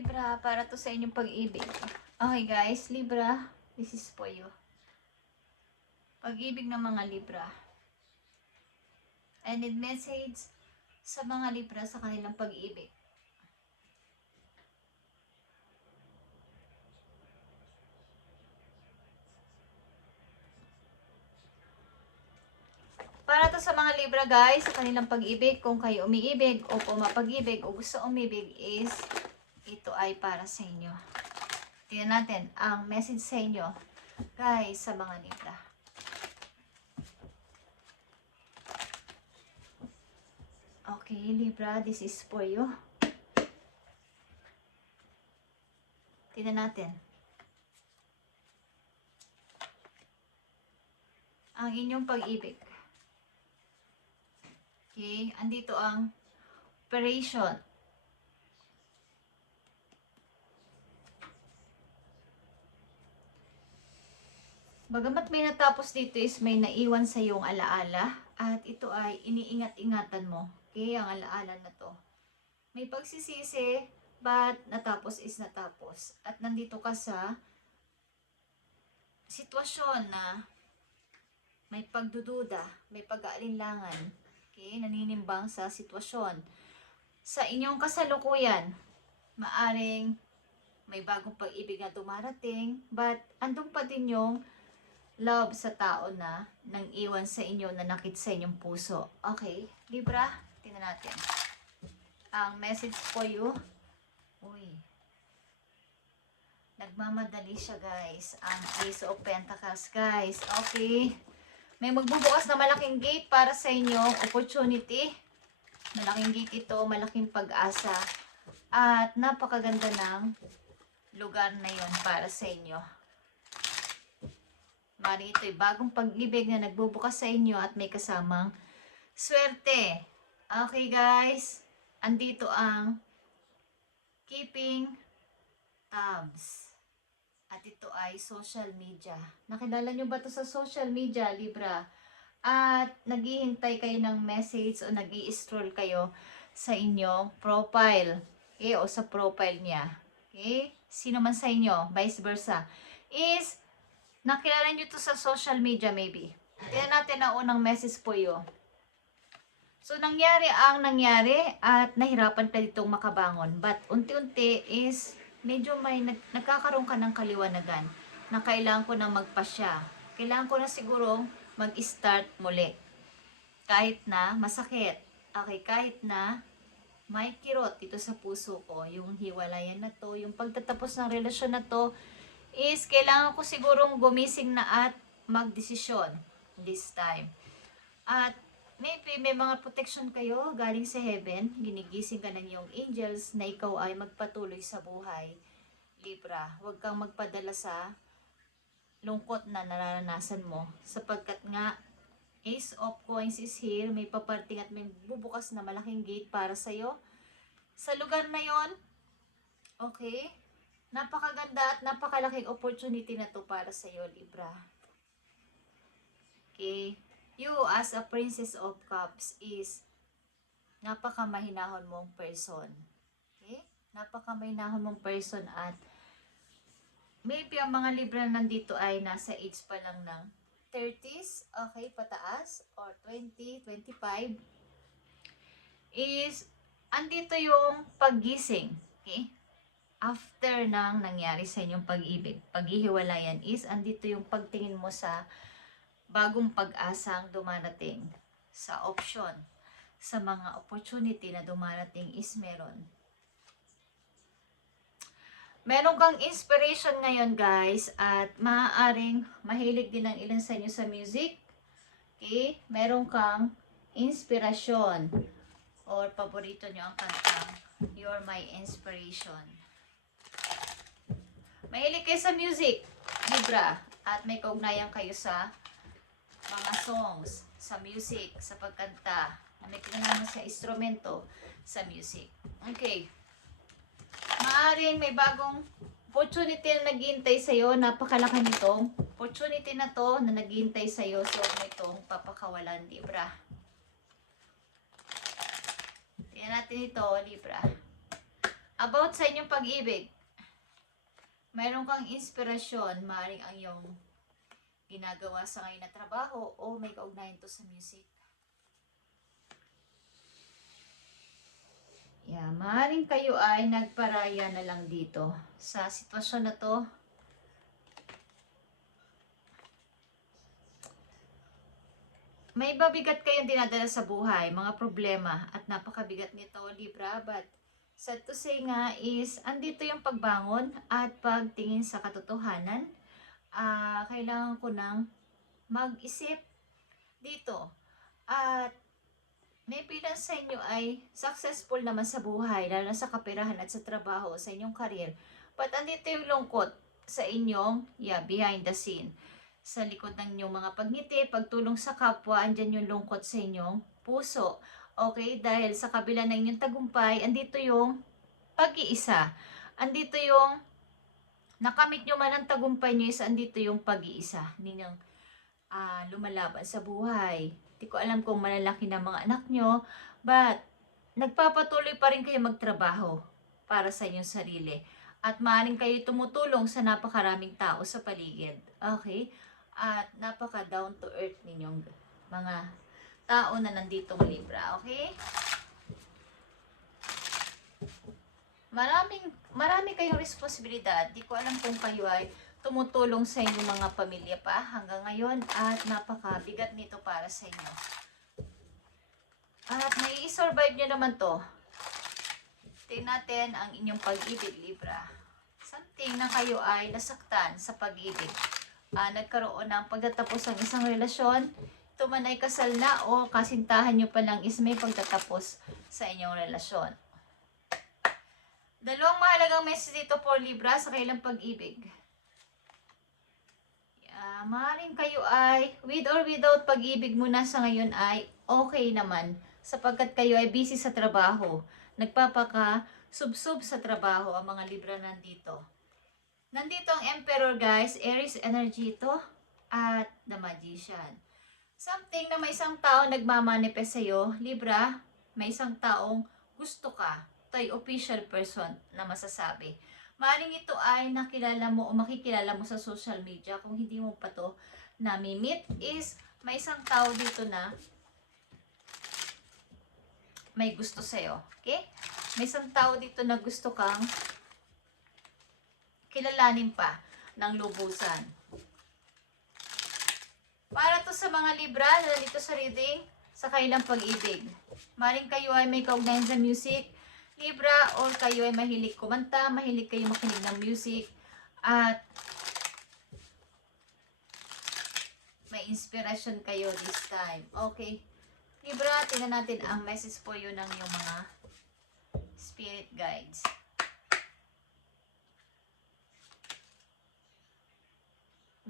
Libra, para to sa inyong pag-ibig. Okay guys, Libra, this is for you. Pag-ibig ng mga Libra. I need message sa mga Libra sa kanilang pag-ibig. Para to sa mga Libra guys, sa kanilang pag-ibig, kung kayo umiibig o pumapag-ibig o gusto umibig is, ito ay para sa inyo. Tingnan natin ang message sa inyo guys sa mga Libra. Okay, Libra, this is for you. Tingnan natin. Ang inyong pag-ibig. Okay, andito ang operation. Bagamat may natapos dito is may naiwan sa iyong alaala at ito ay iniingat-ingatan mo. Okay, ang alaala na to. May pagsisisi, but natapos is natapos. At nandito ka sa sitwasyon na may pagdududa, may pag-aalinlangan. Okay, naninimbang sa sitwasyon. Sa inyong kasalukuyan, maaring may bagong pag-ibig na dumarating, but andun pa din yung love sa tao na nang iwan sa inyo, nanakit sa inyong puso. Okay, Libra, tingnan natin. Ang message for you. Uy. Nagmamadali siya, guys. Ang Ace of Pentacles, guys. Okay. May magbubukas na malaking gate para sa inyo. Opportunity. Malaking gate ito, malaking pag-asa. At napakaganda ng lugar na yon para sa inyo. Mari ito'y bagong pag-ibig na nagbubukas sa inyo at may kasamang swerte. Okay guys, andito ang keeping tabs. At ito ay social media. Nakilala nyo ba ito sa social media, Libra? At naghihintay kayo ng message o nag-i-scroll kayo sa inyong profile. Okay? O sa profile niya. Okay? Sino man sa inyo, vice versa. Is nakilala nyo to sa social media maybe. Tingnan natin ang unang message po yun. So, nangyari ang nangyari at nahirapan ka ditong makabangon. But, unti-unti is medyo may nagkakaroon ka ng kaliwanagan na kailangan ko na magpasya. Kailangan ko na siguro mag-start muli. Kahit na masakit. Okay, kahit na may kirot dito sa puso ko. Yung hiwalayan na to, yung pagtatapos ng relasyon na to, is kailangan ko sigurong gumising na at magdesisyon this time. At maybe may mga protection kayo galing sa heaven, ginigising ka ng iyong angels na ikaw ay magpatuloy sa buhay. Libra, huwag kang magpadala sa lungkot na nararanasan mo sapagkat nga Ace of Coins is here, may paparting at may bubukas na malaking gate para sa'yo. Sa lugar na yon, okay? Napakaganda at napakalaking opportunity na to para sa iyo, Libra. Okay? You as a Princess of Cups is napakamahinahon mong person. Okay? Napakamahinahon mong person at maybe ang mga Libra nandito ay nasa age pa lang ng 30s, okay, pataas, or 20, 25, is andito yung paggising. Okay? After nang nangyari sa inyong pag-ibig, paghihiwalayan is andito yung pagtingin mo sa bagong pag-asang dumarating, sa option, sa mga opportunity na dumarating is meron. Meron kang inspiration ngayon guys at maaaring mahilig din ang ilan sa inyo sa music. Okay? Meron kang inspirasyon or paborito nyo ang kantang You're My Inspiration. Mahilig kayo sa music, Libra, at may kaugnayan kayo sa mga songs, sa music, sa pagkanta, na may kinalaman sa instrumento, sa music. Okay. Maaring may bagong opportunity na naghihintay sa'yo, napakalaki nitong opportunity na to na naghihintay sa'yo, so may itong papakawalan, Libra. Tingnan natin ito, Libra. About sa inyong pag-ibig, mayroon kang inspirasyon, maaaring ang iyong ginagawa sa ngayon na trabaho o may kaugnayan to sa music. Yeah, maaaring kayo ay nagparaya na lang dito sa sitwasyon na to. May babigat kayong dinadala sa buhay, mga problema, at napakabigat nito, Libra, but sad to say nga is, andito yung pagbangon at pagtingin sa katotohanan. Kailangan ko nang mag-isip dito. At may bilang sa inyo ay successful naman sa buhay, lalo na sa kaperahan at sa trabaho, sa inyong career. But andito yung lungkot sa inyong, behind the scene. Sa likod ng inyong mga pagngiti, pagtulong sa kapwa, andyan yung lungkot sa inyong puso. Okay? Dahil sa kabila ng inyong tagumpay, andito yung pag-iisa. Andito yung nakamit nyo man ang tagumpay nyo, is andito yung pag-iisa ninyong lumalaban sa buhay. Hindi ko alam kung malalaki na mga anak nyo, but nagpapatuloy pa rin kayo magtrabaho para sa inyong sarili. At maaaring kayo tumutulong sa napakaraming tao sa paligid. Okay? At napaka down to earth ninyong mga tao na nanditong Libra. Okay? Marami kayong responsibilidad. Di ko alam kung kayo ay tumutulong sa inyong mga pamilya pa hanggang ngayon at napakabigat nito para sa inyo. At may i-survive nyo naman to. Tingnan natin ang inyong pag-ibig, Libra. Something na kayo ay nasaktan sa pag-ibig. Nagkaroon ng pagtatapos ng isang relasyon. Ito man ay kasal na o kasintahan nyo pa lang is may pagtatapos sa inyong relasyon. Dalawang mahalagang message dito for Libra sa kailang pag-ibig. Maaaring kayo ay, with or without pag-ibig muna sa ngayon ay okay naman. Sapagkat kayo ay busy sa trabaho. Nagpapaka-sub-sub sa trabaho ang mga Libra nandito. Nandito ang Emperor, guys. Aries energy ito. At the Magician. Something na may isang tao nagmamanifest sa'yo. Libra, may isang taong gusto ka. Ito ay official person na masasabi. Maaaring ito ay nakilala mo o makikilala mo sa social media. Kung hindi mo pa to nami-meet is may isang tao dito na may gusto sa'yo. Okay? May isang tao dito na gusto kang kilalanin pa ng lubusan. Para to sa mga Libra na dito sa reading, sa kailang pag-ibig. Maring kayo ay may kaugnayan sa music, Libra, or kayo ay mahilig kumanta, mahilig kayo makinig ng music, at may inspiration kayo this time. Okay. Libra, tingnan natin ang message po yun ng yung mga spirit guides.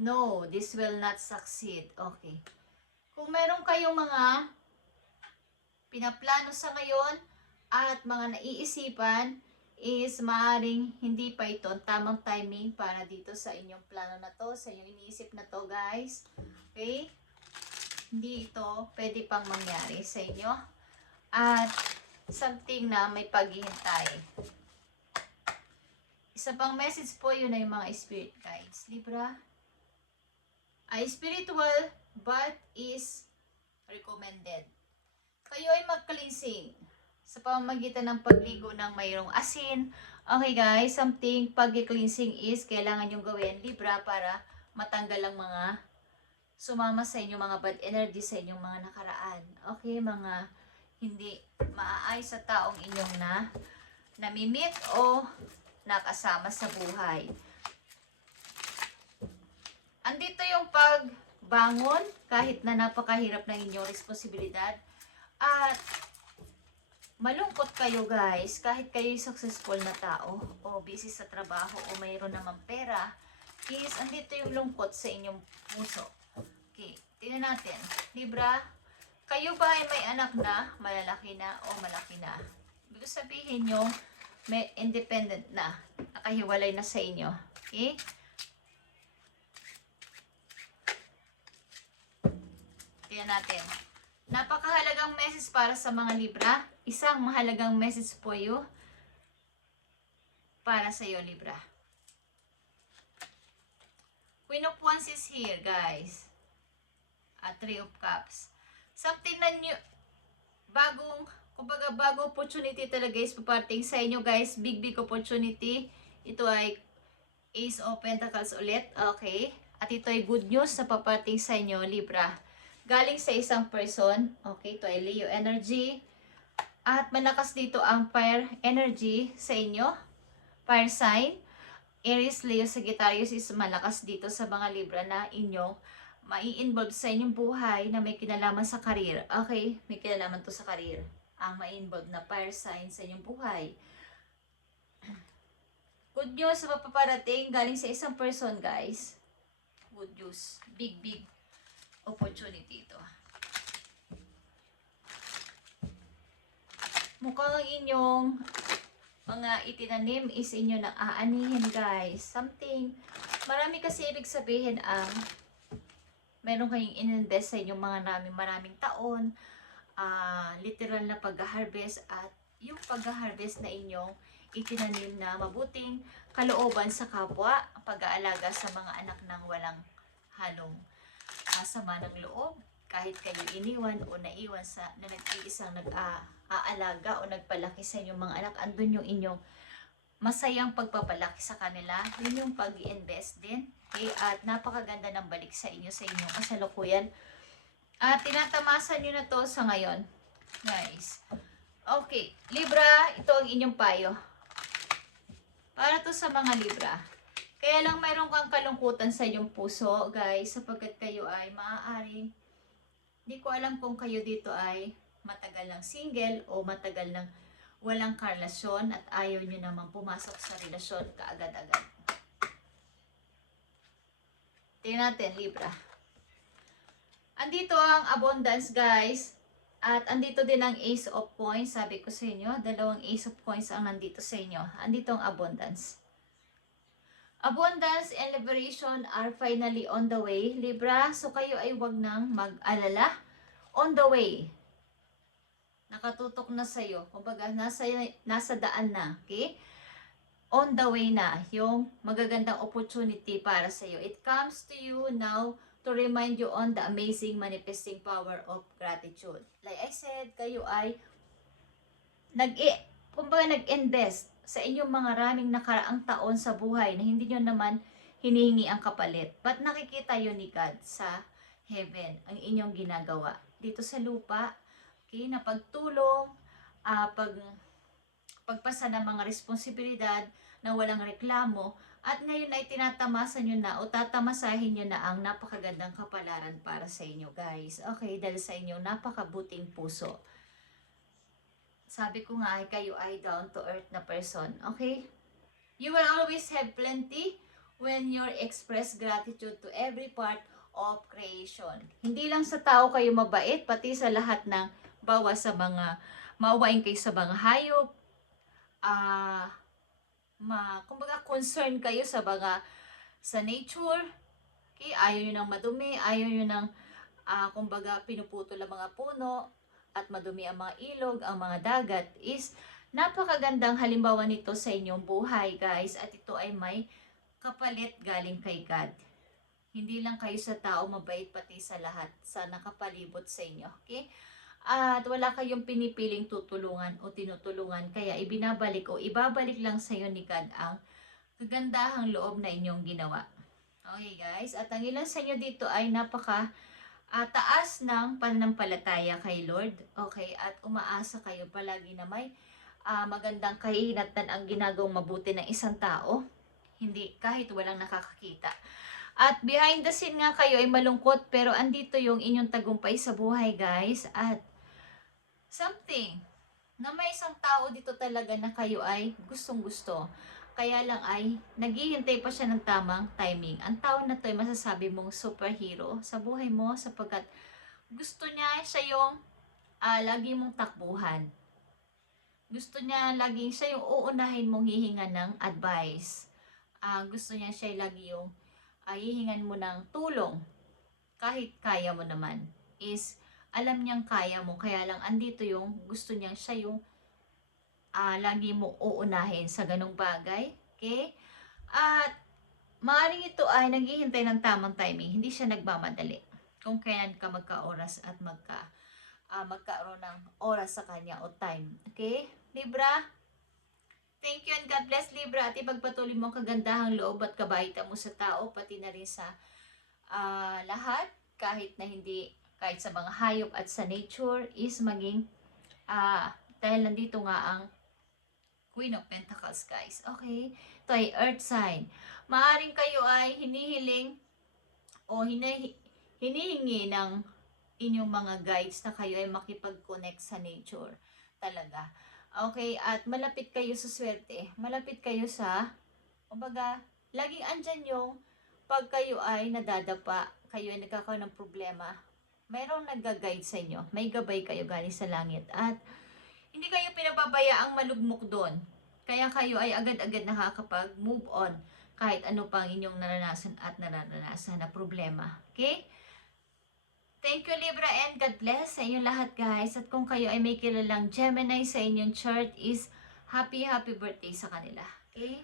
No, this will not succeed. Okay. Kung meron kayong mga pinaplano sa ngayon at mga naiisipan, is maaaring hindi pa ito tamang timing para dito sa inyong plano na to, sa inyong iniisip na to, guys. Okay? Hindi ito pwede pang mangyari sa inyo. At something na may paghihintay. Isa pang message po yun ay yung mga spirit guides. Libra, spiritual bath is recommended. Kayo ay mag-cleansing sa pamamagitan ng pagligo ng mayroong asin. Okay guys, something pag-cleansing is kailangan yung gawin, Libra, para matanggal ang mga sumama sa inyong mga bad energy sa inyong mga nakaraan. Okay, mga hindi maaay sa taong inyong namimit o nakasama sa buhay. Andito yung pagbangon kahit na napakahirap ng inyong responsibilidad. At malungkot kayo, guys, kahit kayo successful na tao o busy sa trabaho o mayroon naman pera, is andito yung lungkot sa inyong puso. Okay, tingnan natin. Libra, kayo ba ay may anak na, malalaki na o malaki na? Ibig sabihin nyo, may independent na, nakahiwalay na sa inyo. Okay? Tingnan natin. Napakahalagang message para sa mga Libra. Isang mahalagang message po yun. para sa iyo, Libra. Queen of Wands is here, guys. At Three of Cups. Something na new, kumbaga bagong opportunity talaga is paparating sa inyo, guys. Big opportunity. Ito ay Ace of Pentacles ulit. Okay. At ito ay good news na paparating sa inyo, Libra. Galing sa isang person. Okay, ito ay Leo energy. At malakas dito ang fire energy sa inyo. Fire sign. Aries, Leo, Sagittarius is malakas dito sa mga Libra na inyong mai-involve sa inyong buhay na may kinalaman sa karir. Okay, may kinalaman to sa karir. Ang mai-involve na fire sign sa inyong buhay. Good news na papaparating galing sa isang person, guys. Good news. Big opportunity ito. Mukhang inyong mga itinanim is inyo nang aanihin, guys. Something, marami kasi ibig sabihin ang meron kayong ininvest sa inyong mga maraming taon, literal na pag-harvest at yung pag-harvest na inyong itinanim na mabuting kalooban sa kapwa, pag-aalaga sa mga anak ng walang halong sama ng loob, kahit kayo iniwan o naiwan na nag-iisang nag-aalaga o nagpalaki sa inyong mga anak, andun yung inyong masayang pagpapalaki sa kanila, yun yung pag-i-invest din. Okay? At napakaganda ng balik sa inyo sa inyong kasalukuyan. At tinatamasan nyo na to sa ngayon, guys. Okay, Libra, ito ang inyong payo. Para to sa mga Libra. Kaya lang mayroon kang kalungkutan sa inyong puso, guys, sapagkat kayo ay maaaring hindi ko alam kung kayo dito ay matagal ng single o matagal ng walang karelasyon at ayaw nyo namang pumasok sa relasyon kaagad-agad. Tingnan natin, Libra. Andito ang abundance, guys. At andito din ang Ace of Coins. Sabi ko sa inyo, dalawang Ace of Coins ang nandito sa inyo. Andito ang abundance. Abundance and liberation are finally on the way, Libra. So kayo ay wag nang mag-alala. On the way. Nakatutok na sa'yo. Kumbaga, nasa daan na. Okay? On the way na. Yung magagandang opportunity para sa'yo. It comes to you now to remind you on the amazing manifesting power of gratitude. Like I said, kayo ay nag-invest sa inyong mga raming nakaraang taon sa buhay na hindi nyo naman hinihingi ang kapalit. But nakikita yun ni God sa heaven, ang inyong ginagawa. Dito sa lupa, okay, na pagtulong, pagpasa ng mga responsibilidad na walang reklamo, at ngayon ay tinatamasan nyo na o tatamasahin nyo na ang napakagandang kapalaran para sa inyo, guys. Okay, dahil sa inyong napakabuting puso. Sabi ko nga ay kayo ay down to earth na person. Okay? You will always have plenty when you express gratitude to every part of creation. Hindi lang sa tao kayo mabait, pati sa lahat ng sa mga maawain kayo sa mga hayop. Kumbaga concern kayo sa nature. Okay? Ayaw nyo ng madumi, ayaw nyo ng kumbaga pinuputol ang mga puno at madumi ang mga ilog, ang mga dagat, is napakagandang halimbawa nito sa inyong buhay, guys. At ito ay may kapalit galing kay God. Hindi lang kayo sa tao mabait, pati sa lahat sa nakapalibot sa inyo. Okay? At wala kayong pinipiling tutulungan o tinutulungan, kaya ibinabalik o ibabalik lang sa iyo ni God ang kagandahang loob na inyong ginawa. Okay, guys? At ang ilan sa inyo dito ay taas ng pananampalataya kay Lord. Okay, at umaasa kayo palagi na may magandang kahinatnan ang ginagawang mabuti ng isang tao. Hindi, kahit walang nakakakita. At behind the scene nga kayo ay malungkot, pero andito yung inyong tagumpay sa buhay, guys. At something na may isang tao dito talaga na kayo ay gustong-gusto. Kaya lang ay naghihintay pa siya ng tamang timing. Ang tao na to ay masasabi mong superhero sa buhay mo sapagkat gusto niya siya yung lagi mong takbuhan. Gusto niya laging siya yung uunahin mong hihinga ng advice. Gusto niya siya lagi yung hihingan mo ng tulong kahit kaya mo naman. Is alam niyang kaya mo, kaya lang andito yung gusto niya siya yung lagi mo uunahin sa ganong bagay. Okay? At maaaring ito ay naghihintay ng tamang timing, hindi siya nagmamadali. Kung kailan ka magka-oras at magkaroon ng oras sa kanya o time. Okay? Libra, thank you and God bless Libra at ipagpatuloy mo ang kagandahang loob at kabaitan mo sa tao, pati na rin sa lahat, kahit sa mga hayop at sa nature is maging, dahil nandito nga ang Queen of Pentacles, guys. Okay? Ito ay Earth sign. Maaring kayo ay hinihiling o hinihingi ng inyong mga guides na kayo ay makipag-connect sa nature. Talaga. Okay? At malapit kayo sa swerte. Malapit kayo sa, kumbaga, laging andyan yung pag kayo ay nadadapa, kayo ay nagkakaroon ng problema, mayroong nagga-guide sa inyo. May gabay kayo galing sa langit. At hindi kayo pinababayaang malugmok doon. Kaya kayo ay agad-agad nakakapag-move on kahit ano pang inyong naranasan at nararanasan na problema. Okay? Thank you Libra and God bless sa inyong lahat guys. At kung kayo ay may kilalang Gemini sa inyong chart is happy birthday sa kanila. Okay?